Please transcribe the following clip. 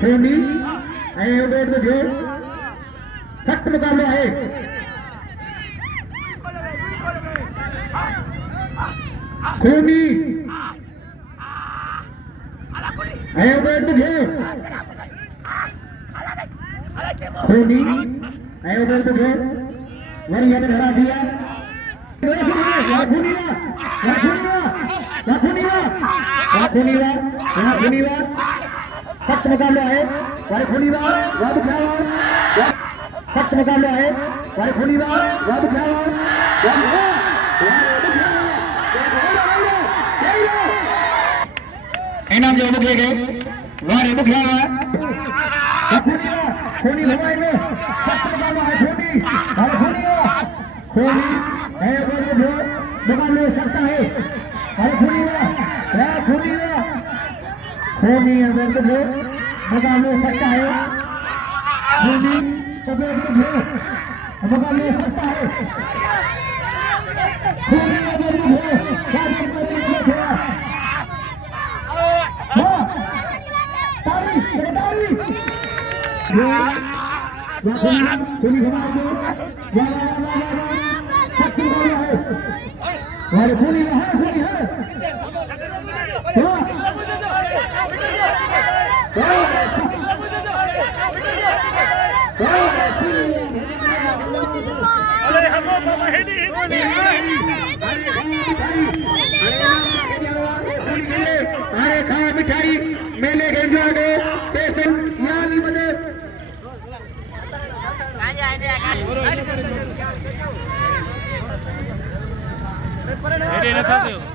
खोनी आणि उमेद मध्ये सक्त मुकाबला आहे. खोनी आणि उमेद मध्ये खोनी आणि उमेद मध्ये वर याने धरा दिया. सख्त मुकाबला आहे. वारे खुनीवा वाद खेळावा. सख्त मुकाबला आहे. वारे खुनीवा वाद खेळावा. इनाम जो मुख लेके वारे मुख खेळावा. खोनी भवाई सख्त मुकाबला है. खोनी वारे खुनीवा खोनी है मुकाबले हो सकता है. अरे खूनी अगर तो मुकाबले हो सकता है. खूनी मुकाबले हो सकता है. खूनी अगर खूनी वाले खूनी है. अरे खा मिठाई मेले के Ini